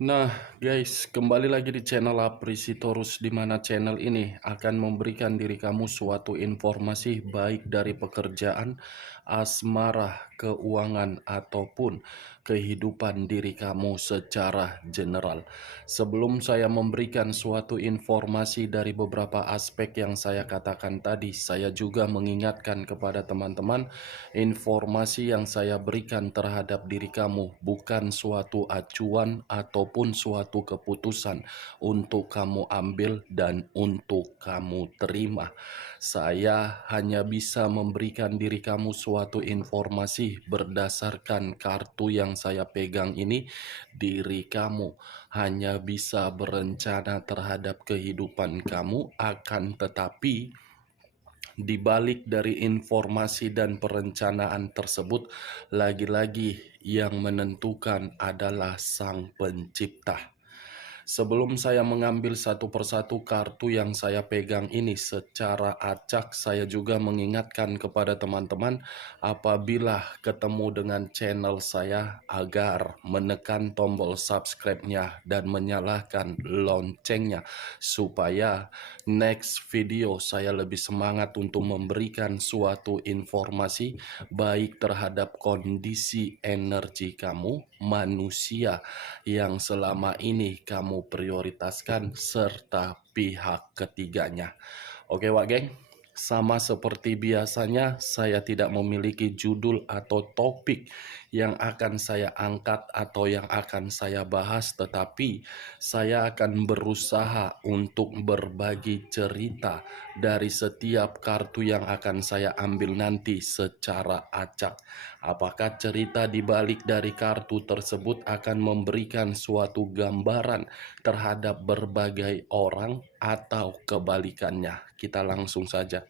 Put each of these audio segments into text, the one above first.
Nah, guys, kembali lagi di channel Aprisitorus, di mana channel ini akan memberikan diri kamu suatu informasi baik dari pekerjaan, asmara, keuangan, ataupun kehidupan diri kamu secara general. Sebelum saya memberikan suatu informasi dari beberapa aspek yang saya katakan tadi, saya juga mengingatkan kepada teman-teman, informasi yang saya berikan terhadap diri kamu bukan suatu acuan ataupun suatu keputusan untuk kamu ambil dan untuk kamu terima. Saya hanya bisa memberikan diri kamu suatu informasi berdasarkan kartu yang saya pegang ini. Diri kamu hanya bisa berencana terhadap kehidupan kamu, akan tetapi di balik dari informasi dan perencanaan tersebut, lagi-lagi yang menentukan adalah Sang Pencipta. Sebelum saya mengambil satu persatu kartu yang saya pegang ini secara acak, saya juga mengingatkan kepada teman-teman apabila ketemu dengan channel saya agar menekan tombol subscribe-nya dan menyalakan loncengnya supaya next video saya lebih semangat untuk memberikan suatu informasi baik terhadap kondisi energi kamu, manusia yang selama ini kamu prioritaskan, serta pihak ketiganya. Oke Wak Geng, sama seperti biasanya saya tidak memiliki judul atau topik yang akan saya angkat atau yang akan saya bahas, tetapi saya akan berusaha untuk berbagi cerita dari setiap kartu yang akan saya ambil nanti secara acak. Apakah cerita di balik dari kartu tersebut akan memberikan suatu gambaran terhadap berbagai orang atau kebalikannya? Kita langsung saja.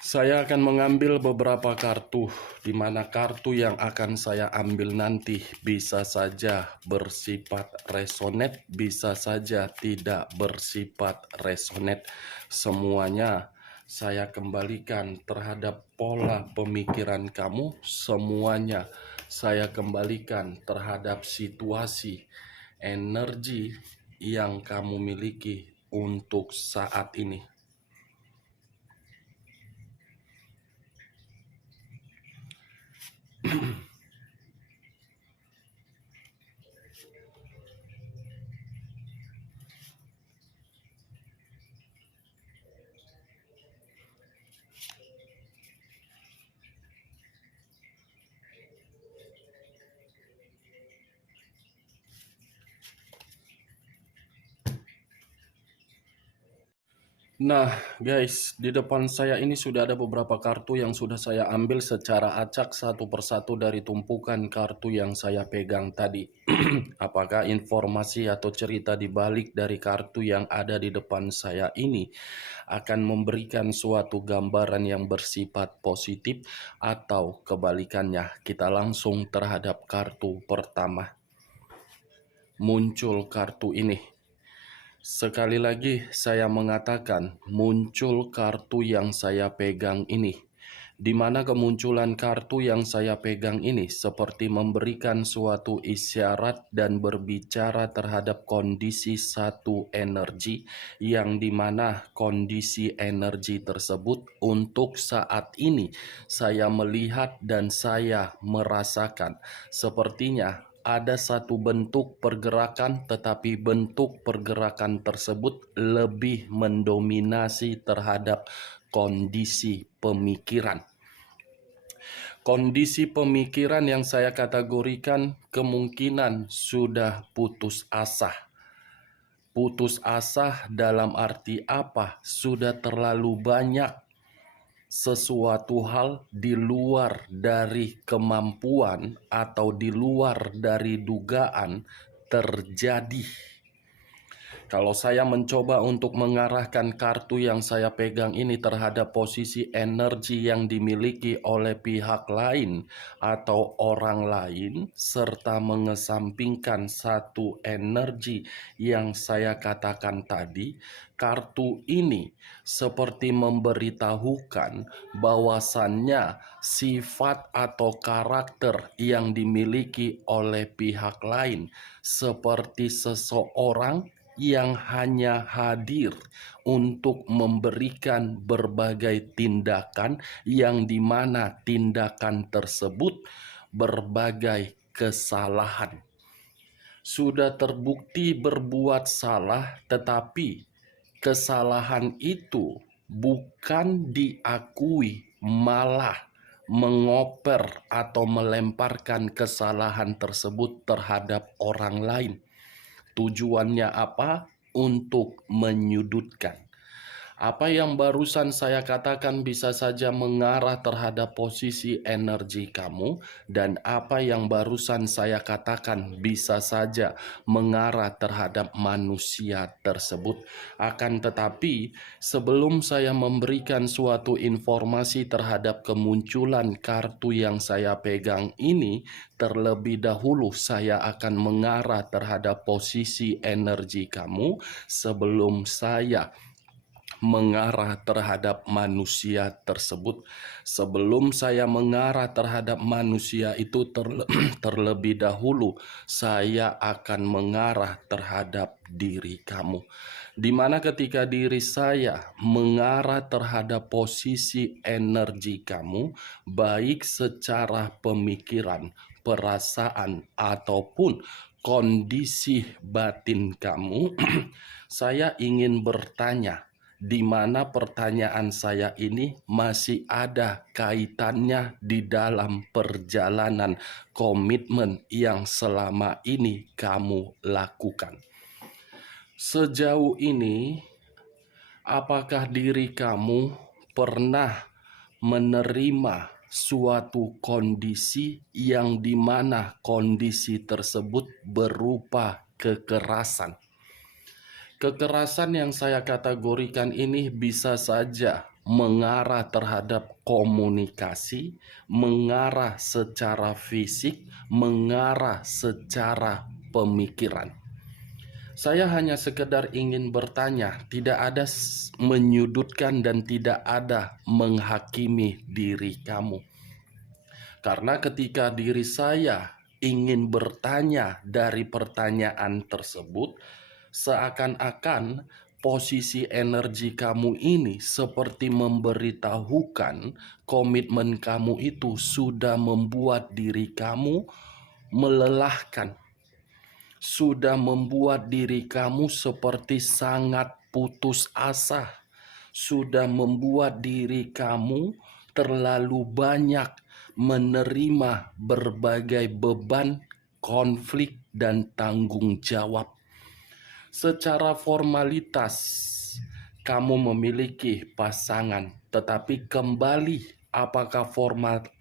Saya akan mengambil beberapa kartu, di mana kartu yang akan saya ambil nanti bisa saja bersifat resonate, bisa saja tidak bersifat resonate. Semuanya saya kembalikan terhadap pola pemikiran kamu, semuanya saya kembalikan terhadap situasi, energi yang kamu miliki untuk saat ini. Nah, guys, di depan saya ini sudah ada beberapa kartu yang sudah saya ambil secara acak satu persatu dari tumpukan kartu yang saya pegang tadi. Apakah informasi atau cerita di balik dari kartu yang ada di depan saya ini akan memberikan suatu gambaran yang bersifat positif atau kebalikannya? Kita langsung terhadap kartu pertama. Muncul kartu ini. Sekali lagi saya mengatakan muncul kartu yang saya pegang ini, di mana kemunculan kartu yang saya pegang ini seperti memberikan suatu isyarat dan berbicara terhadap kondisi satu energi, yang dimana kondisi energi tersebut untuk saat ini saya melihat dan saya merasakan sepertinya ada satu bentuk pergerakan, tetapi bentuk pergerakan tersebut lebih mendominasi terhadap kondisi pemikiran. Kondisi pemikiran yang saya kategorikan kemungkinan sudah putus asa. Putus asa dalam arti apa? Sudah terlalu banyak sesuatu hal di luar dari kemampuan atau di luar dari dugaan terjadi, Kalau saya mencoba untuk mengarahkan kartu yang saya pegang ini terhadap posisi energi yang dimiliki oleh pihak lain atau orang lain, serta mengesampingkan satu energi yang saya katakan tadi, kartu ini seperti memberitahukan bahwasannya sifat atau karakter yang dimiliki oleh pihak lain, seperti seseorang yang hanya hadir untuk memberikan berbagai tindakan yang dimana tindakan tersebut berbagai kesalahan. Sudah terbukti berbuat salah, tetapi kesalahan itu bukan diakui, malah mengoper atau melemparkan kesalahan tersebut terhadap orang lain. Tujuannya apa? Untuk menyudutkan. Apa yang barusan saya katakan bisa saja mengarah terhadap posisi energi kamu, dan apa yang barusan saya katakan bisa saja mengarah terhadap manusia tersebut. Akan tetapi, sebelum saya memberikan suatu informasi terhadap kemunculan kartu yang saya pegang ini, terlebih dahulu saya akan mengarah terhadap posisi energi kamu sebelum saya mengarah terhadap manusia tersebut. Sebelum saya mengarah terhadap manusia itu terlebih dahulu saya akan mengarah terhadap diri kamu. Di mana ketika diri saya mengarah terhadap posisi energi kamu, baik secara pemikiran, perasaan, ataupun kondisi batin kamu, saya ingin bertanya, di mana pertanyaan saya ini masih ada kaitannya di dalam perjalanan komitmen yang selama ini kamu lakukan. Sejauh ini, apakah diri kamu pernah menerima suatu kondisi yang dimana kondisi tersebut berupa kekerasan? Kekerasan yang saya kategorikan ini bisa saja mengarah terhadap komunikasi, mengarah secara fisik, mengarah secara pemikiran. Saya hanya sekedar ingin bertanya, tidak ada menyudutkan dan tidak ada menghakimi diri kamu. Karena ketika diri saya ingin bertanya dari pertanyaan tersebut, seakan-akan posisi energi kamu ini seperti memberitahukan komitmen kamu itu sudah membuat diri kamu melelahkan, sudah membuat diri kamu seperti sangat putus asa, sudah membuat diri kamu terlalu banyak menerima berbagai beban, konflik, dan tanggung jawab. Secara formalitas, kamu memiliki pasangan, tetapi kembali apakah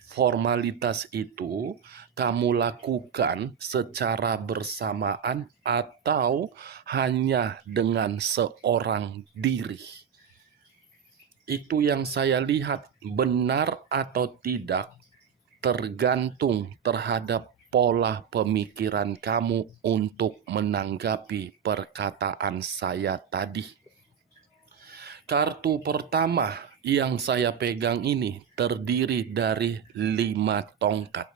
formalitas itu kamu lakukan secara bersamaan atau hanya dengan seorang diri? Itu yang saya lihat, benar atau tidak tergantung terhadap pola pemikiran kamu untuk menanggapi perkataan saya tadi. Kartu pertama yang saya pegang ini terdiri dari 5 tongkat.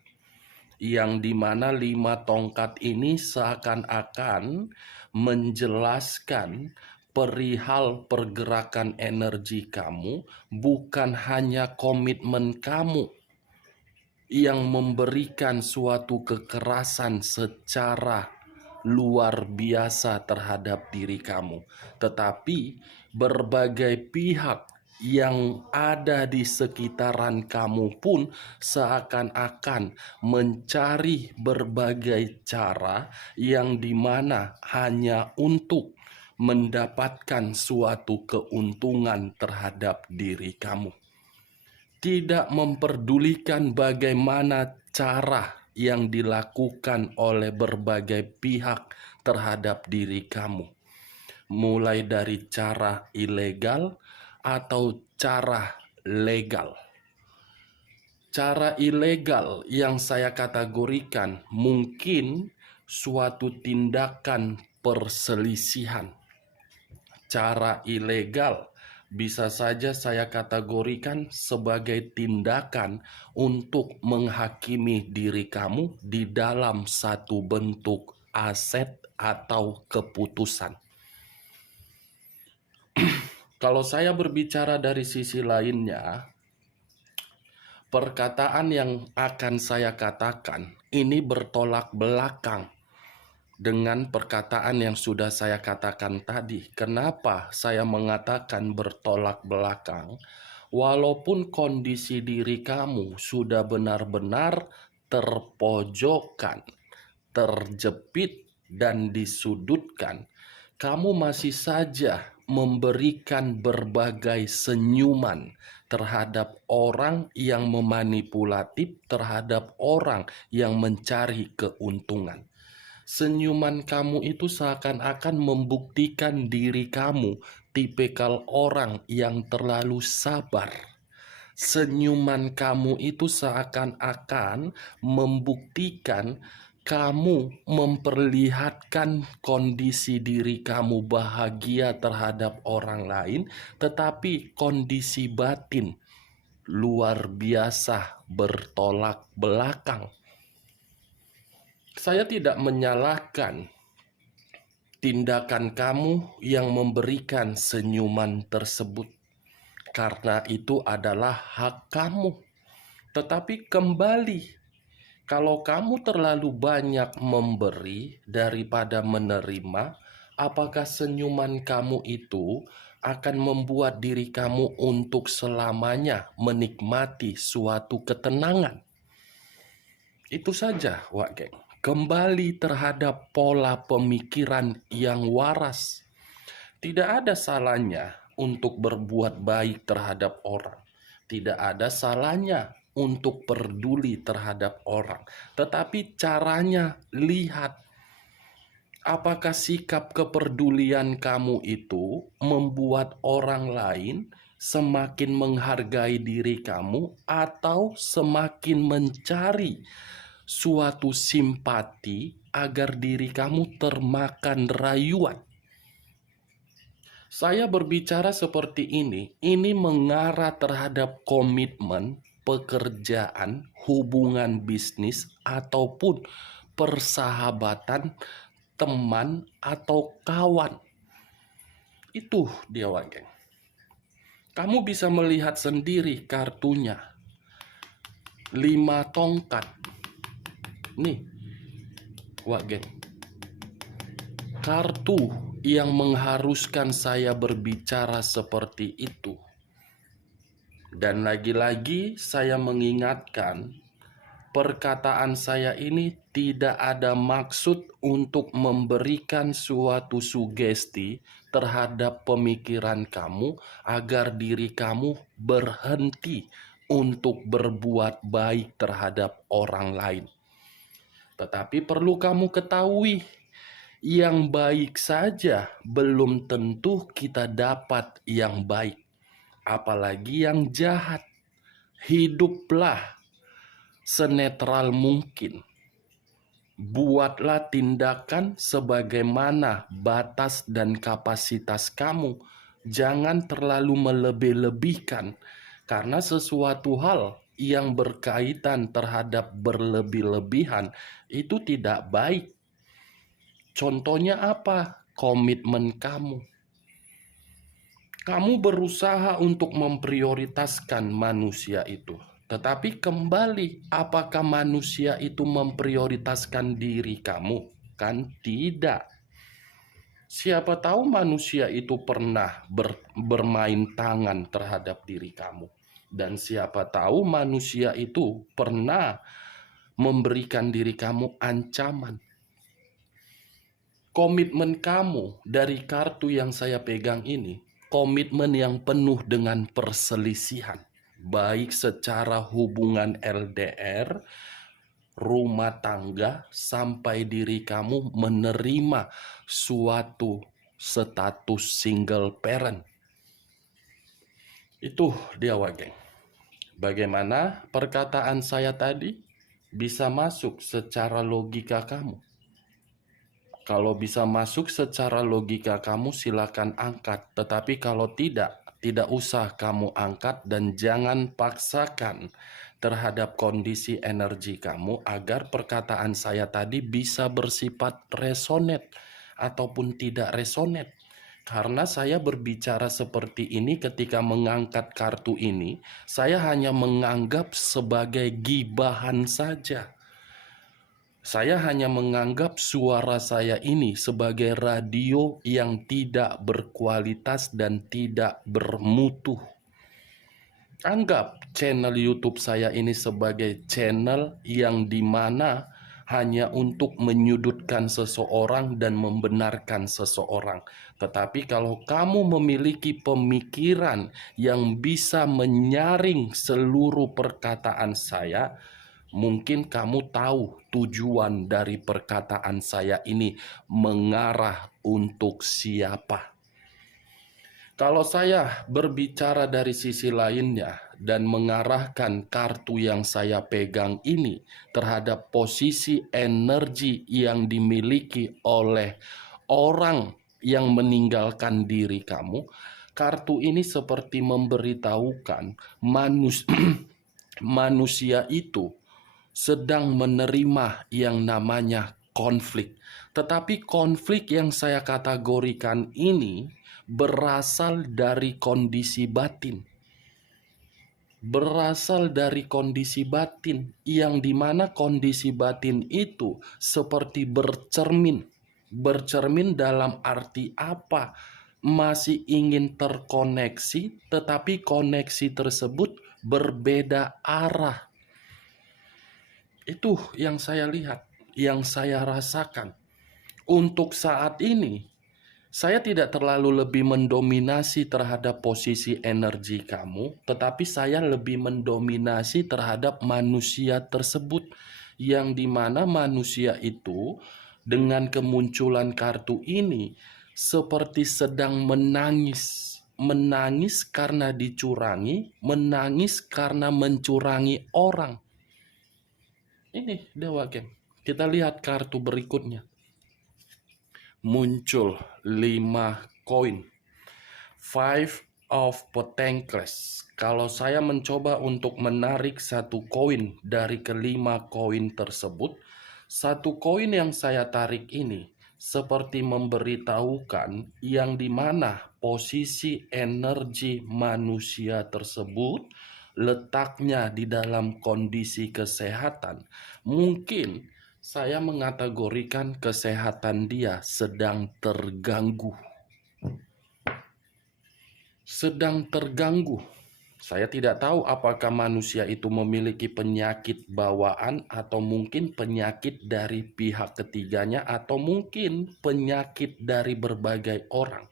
Yang dimana 5 tongkat ini seakan-akan menjelaskan perihal pergerakan energi kamu, bukan hanya komitmen kamu yang memberikan suatu kekerasan secara luar biasa terhadap diri kamu, tetapi berbagai pihak yang ada di sekitaran kamu pun seakan-akan mencari berbagai cara yang dimana hanya untuk mendapatkan suatu keuntungan terhadap diri kamu. Tidak memperdulikan bagaimana cara yang dilakukan oleh berbagai pihak terhadap diri kamu. mulai dari cara ilegal atau cara legal. Cara ilegal yang saya kategorikan mungkin suatu tindakan perselisihan. Cara ilegal bisa saja saya kategorikan sebagai tindakan untuk menghakimi diri kamu di dalam satu bentuk aset atau keputusan. Kalau saya berbicara dari sisi lainnya, perkataan yang akan saya katakan ini bertolak belakang dengan perkataan yang sudah saya katakan tadi. Kenapa saya mengatakan bertolak belakang? Walaupun kondisi diri kamu sudah benar-benar terpojokkan, terjepit, dan disudutkan, kamu masih saja memberikan berbagai senyuman terhadap orang yang memanipulatif, terhadap orang yang mencari keuntungan. Senyuman kamu itu seakan-akan membuktikan diri kamu tipikal orang yang terlalu sabar. Senyuman kamu itu seakan-akan membuktikan kamu memperlihatkan kondisi diri kamu bahagia terhadap orang lain, tetapi kondisi batin luar biasa bertolak belakang. Saya tidak menyalahkan tindakan kamu yang memberikan senyuman tersebut, karena itu adalah hak kamu. Tetapi kembali, kalau kamu terlalu banyak memberi daripada menerima, apakah senyuman kamu itu akan membuat diri kamu untuk selamanya menikmati suatu ketenangan? Itu saja, Wak Geng. Kembali terhadap pola pemikiran yang waras. Tidak ada salahnya untuk berbuat baik terhadap orang. Tidak ada salahnya untuk peduli terhadap orang. Tetapi caranya, lihat apakah sikap kepedulian kamu itu membuat orang lain semakin menghargai diri kamu atau semakin mencari suatu simpati agar diri kamu termakan rayuan. Saya berbicara seperti ini mengarah terhadap komitmen, pekerjaan, hubungan bisnis, ataupun persahabatan, teman, atau kawan. Itu dia, Wak. Kamu bisa melihat sendiri kartunya. 5 tongkat. Nih, Wak Geng. Kartu yang mengharuskan saya berbicara seperti itu. Dan lagi-lagi saya mengingatkan, perkataan saya ini tidak ada maksud untuk memberikan suatu sugesti terhadap pemikiran kamu agar diri kamu berhenti untuk berbuat baik terhadap orang lain. Tetapi perlu kamu ketahui, yang baik saja belum tentu kita dapat yang baik, apalagi yang jahat. Hiduplah senetral mungkin. Buatlah tindakan sebagaimana batas dan kapasitas kamu. Jangan terlalu melebih-lebihkan, karena sesuatu hal yang berkaitan terhadap berlebih-lebihan itu tidak baik. Contohnya apa? Komitmen kamu. Kamu berusaha untuk memprioritaskan manusia itu. Tetapi kembali, apakah manusia itu memprioritaskan diri kamu? Kan tidak. Siapa tahu manusia itu pernah bermain tangan terhadap diri kamu. Dan siapa tahu manusia itu pernah memberikan diri kamu ancaman. Komitmen kamu dari kartu yang saya pegang ini, komitmen yang penuh dengan perselisihan. Baik secara hubungan LDR, rumah tangga, sampai diri kamu menerima suatu status single parent. Itu dia geng. Bagaimana perkataan saya tadi bisa masuk secara logika kamu? Kalau bisa masuk secara logika kamu silakan angkat. Tetapi kalau tidak usah kamu angkat dan jangan paksakan terhadap kondisi energi kamu agar perkataan saya tadi bisa bersifat resonate ataupun tidak resonate. Karena saya berbicara seperti ini ketika mengangkat kartu ini, saya hanya menganggap sebagai gibahan saja. Saya hanya menganggap suara saya ini sebagai radio yang tidak berkualitas dan tidak bermutu. Anggap channel YouTube saya ini sebagai channel yang dimana hanya untuk menyudutkan seseorang dan membenarkan seseorang. Tetapi kalau kamu memiliki pemikiran yang bisa menyaring seluruh perkataan saya, mungkin kamu tahu tujuan dari perkataan saya ini mengarah untuk siapa. Kalau saya berbicara dari sisi lainnya dan mengarahkan kartu yang saya pegang ini terhadap posisi energi yang dimiliki oleh orang yang meninggalkan diri kamu, kartu ini seperti memberitahukan manusia itu sedang menerima yang namanya konflik. Tetapi konflik yang saya kategorikan ini berasal dari kondisi batin. Berasal dari kondisi batin, yang dimana kondisi batin itu seperti bercermin. Bercermin dalam arti apa? Masih ingin terkoneksi, tetapi koneksi tersebut berbeda arah. Itu yang saya lihat, yang saya rasakan. Untuk saat ini, saya tidak terlalu lebih mendominasi terhadap posisi energi kamu, tetapi saya lebih mendominasi terhadap manusia tersebut, yang dimana manusia itu dengan kemunculan kartu ini seperti sedang menangis. Menangis karena dicurangi, menangis karena mencurangi orang. Ini Dewa Geng. Kita lihat kartu berikutnya. Muncul 5 koin. 5 of Pentacles. Kalau saya mencoba untuk menarik satu koin dari kelima koin tersebut, satu koin yang saya tarik ini seperti memberitahukan yang dimana posisi energi manusia tersebut letaknya di dalam kondisi kesehatan. Mungkin saya mengategorikan kesehatan dia sedang terganggu. Sedang terganggu. Saya tidak tahu apakah manusia itu memiliki penyakit bawaan atau mungkin penyakit dari pihak ketiganya atau mungkin penyakit dari berbagai orang.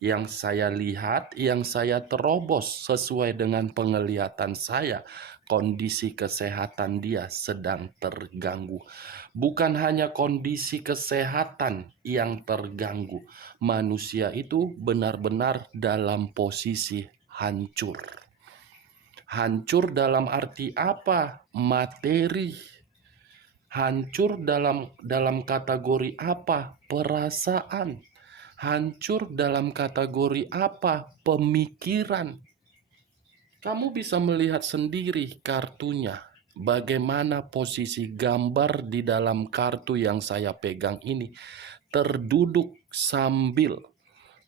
Yang saya lihat, yang saya terobos sesuai dengan penglihatan saya, kondisi kesehatan dia sedang terganggu. Bukan hanya kondisi kesehatan yang terganggu, manusia itu benar-benar dalam posisi hancur. Hancur dalam arti apa? Materi. Hancur dalam kategori apa? Perasaan. Hancur dalam kategori apa? Pemikiran. Kamu bisa melihat sendiri kartunya. Bagaimana posisi gambar di dalam kartu yang saya pegang ini. Terduduk sambil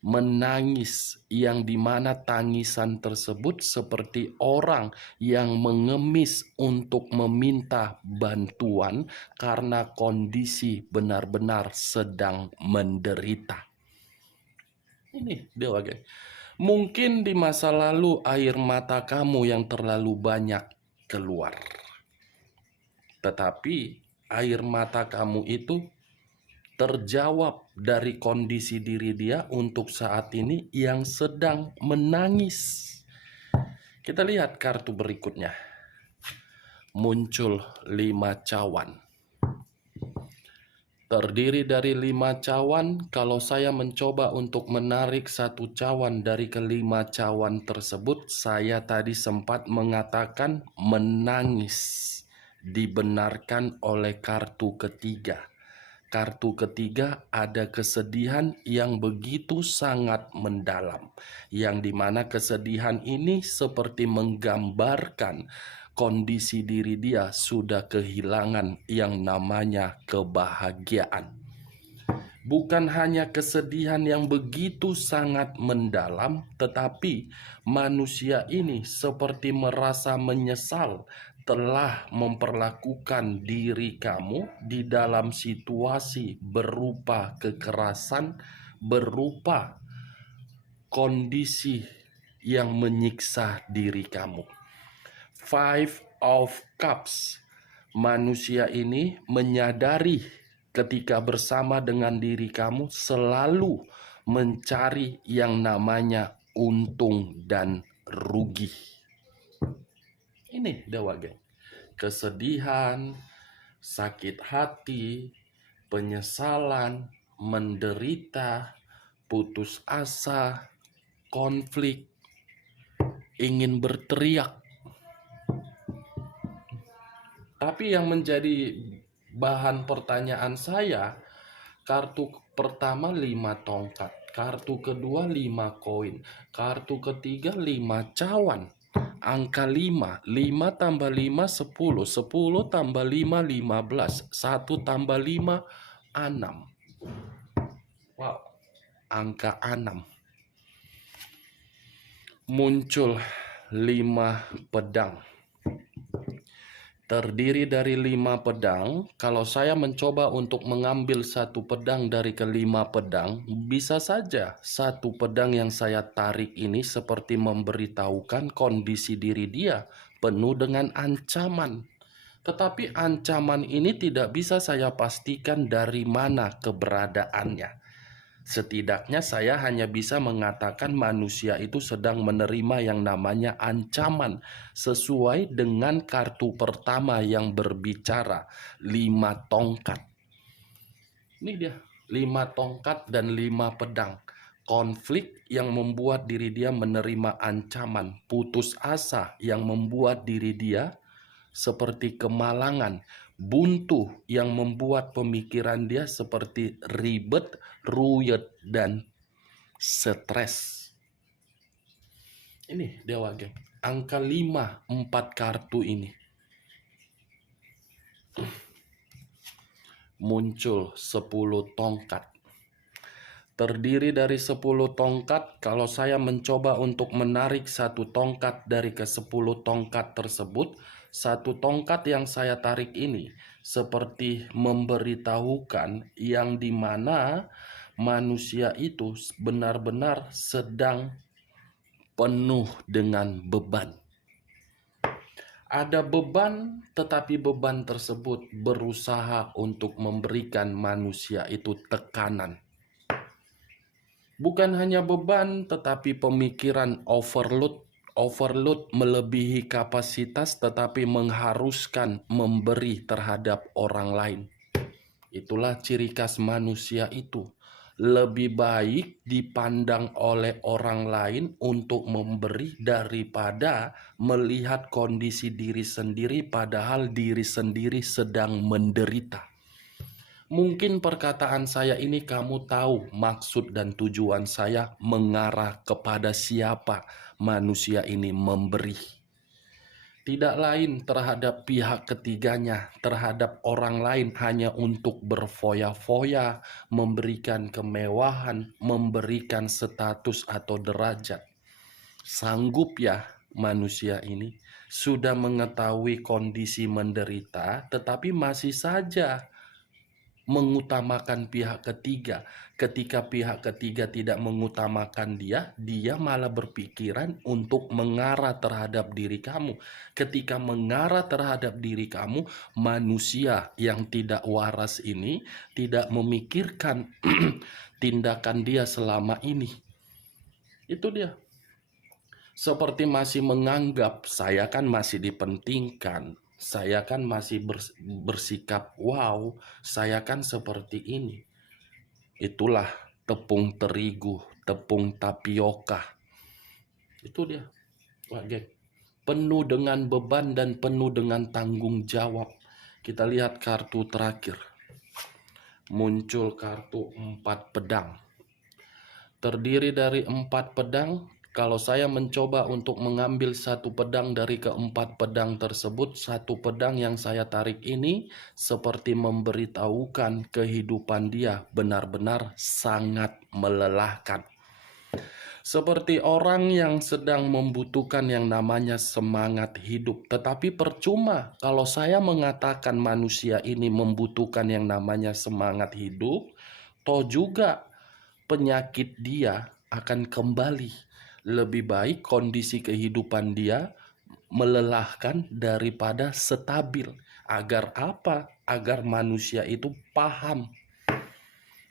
menangis, yang dimana tangisan tersebut seperti orang yang mengemis untuk meminta bantuan karena kondisi benar-benar sedang menderita. Ini Dewa Geng. Mungkin di masa lalu air mata kamu yang terlalu banyak keluar. Tetapi air mata kamu itu terjawab dari kondisi diri dia untuk saat ini yang sedang menangis. Kita lihat kartu berikutnya. Muncul 5 cawan. Terdiri dari 5 cawan. Kalau saya mencoba untuk menarik satu cawan dari kelima cawan tersebut, saya tadi sempat mengatakan menangis. Dibenarkan oleh kartu ketiga. Kartu ketiga ada kesedihan yang begitu sangat mendalam, yang dimana kesedihan ini seperti menggambarkan kondisi diri dia sudah kehilangan yang namanya kebahagiaan. Bukan hanya kesedihan yang begitu sangat mendalam, tetapi manusia ini seperti merasa menyesal telah memperlakukan diri kamu di dalam situasi berupa kekerasan, berupa kondisi yang menyiksa diri kamu. Five of Cups. Manusia ini menyadari ketika bersama dengan diri kamu selalu mencari yang namanya untung dan rugi. Ini Dewa Geng. Kesedihan, sakit hati, penyesalan, menderita, putus asa, konflik, ingin berteriak. Tapi yang menjadi bahan pertanyaan saya, kartu pertama 5 tongkat, kartu kedua 5 koin, kartu ketiga 5 cawan, angka 5, 5 tambah 5 10, 10 tambah 5 15, 1 tambah 5 6. Wow, angka 6. Muncul 5 pedang. Terdiri dari 5 pedang. Kalau saya mencoba untuk mengambil satu pedang dari kelima pedang, bisa saja satu pedang yang saya tarik ini seperti memberitahukan kondisi diri dia penuh dengan ancaman. Tetapi ancaman ini tidak bisa saya pastikan dari mana keberadaannya. Setidaknya saya hanya bisa mengatakan manusia itu sedang menerima yang namanya ancaman sesuai dengan kartu pertama yang berbicara 5 tongkat. Ini dia 5 tongkat dan 5 pedang. Konflik yang membuat diri dia menerima ancaman, putus asa yang membuat diri dia seperti kemalangan, buntu yang membuat pemikiran dia seperti ribet, ruyet, dan stres. Ini Dewa Geng, angka 5, 4 kartu ini. Muncul 10 tongkat. Terdiri dari 10 tongkat. Kalau saya mencoba untuk menarik satu tongkat dari ke-10 tongkat tersebut, satu tongkat yang saya tarik ini seperti memberitahukan yang dimana manusia itu benar-benar sedang penuh dengan beban. Ada beban, tetapi beban tersebut berusaha untuk memberikan manusia itu tekanan. Bukan hanya beban, tetapi pemikiran overload melebihi kapasitas, tetapi mengharuskan memberi terhadap orang lain. Itulah ciri khas manusia itu. Lebih baik dipandang oleh orang lain untuk memberi daripada melihat kondisi diri sendiri, padahal diri sendiri sedang menderita. Mungkin perkataan saya ini kamu tahu maksud dan tujuan saya mengarah kepada siapa manusia ini memberi. Tidak lain terhadap pihak ketiganya, terhadap orang lain hanya untuk berfoya-foya, memberikan kemewahan, memberikan status atau derajat. Sanggup ya manusia ini sudah mengetahui kondisi menderita, tetapi masih saja mengutamakan pihak ketiga. Ketika pihak ketiga tidak mengutamakan dia malah berpikiran untuk mengarah terhadap diri kamu. Ketika mengarah terhadap diri kamu, manusia yang tidak waras ini tidak memikirkan tindakan dia selama ini. Itu dia. Seperti masih menganggap saya kan masih dipentingkan, Saya kan masih bersikap, wow, saya kan seperti ini. Itulah tepung terigu, tepung tapioka. Itu dia, Pak Geng. Penuh dengan beban dan penuh dengan tanggung jawab. Kita lihat kartu terakhir. Muncul kartu 4 pedang. Terdiri dari 4 pedang. Kalau saya mencoba untuk mengambil satu pedang dari keempat pedang tersebut, satu pedang yang saya tarik ini seperti memberitahukan kehidupan dia benar-benar sangat melelahkan. Seperti orang yang sedang membutuhkan yang namanya semangat hidup. Tetapi percuma kalau saya mengatakan manusia ini membutuhkan yang namanya semangat hidup, toh juga penyakit dia akan kembali. Lebih baik kondisi kehidupan dia melelahkan daripada stabil. Agar apa? Agar manusia itu paham.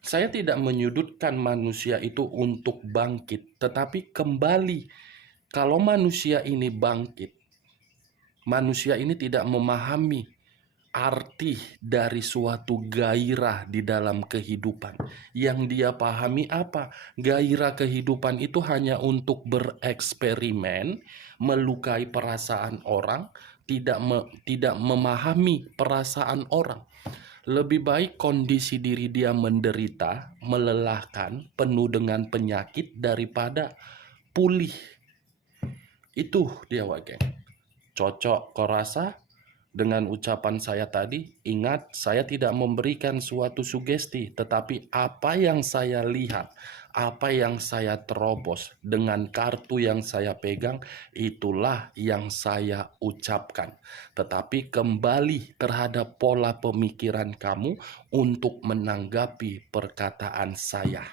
Saya tidak menyudutkan manusia itu untuk bangkit, tetapi kembali. Kalau manusia ini bangkit, manusia ini tidak memahami arti dari suatu gairah di dalam kehidupan. Yang dia pahami apa? Gairah kehidupan itu hanya untuk bereksperimen, melukai perasaan orang, tidak memahami perasaan orang. Lebih baik kondisi diri dia menderita, melelahkan, penuh dengan penyakit daripada pulih. Itu dia, Wak. Cocok kau rasa dengan ucapan saya tadi? Ingat, saya tidak memberikan suatu sugesti, tetapi apa yang saya lihat, apa yang saya terobos dengan kartu yang saya pegang, itulah yang saya ucapkan. Tetapi kembali terhadap pola pemikiran kamu untuk menanggapi perkataan saya.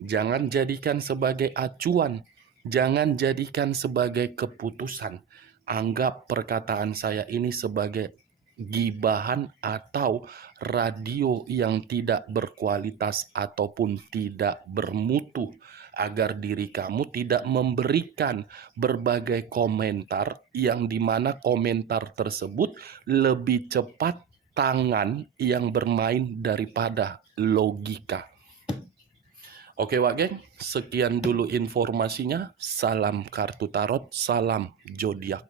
Jangan jadikan sebagai acuan, jangan jadikan sebagai keputusan. Anggap perkataan saya ini sebagai gibahan atau radio yang tidak berkualitas ataupun tidak bermutu, agar diri kamu tidak memberikan berbagai komentar yang dimana komentar tersebut lebih cepat tangan yang bermain daripada logika. Oke Wak Geng, sekian dulu informasinya. Salam kartu tarot, salam zodiak.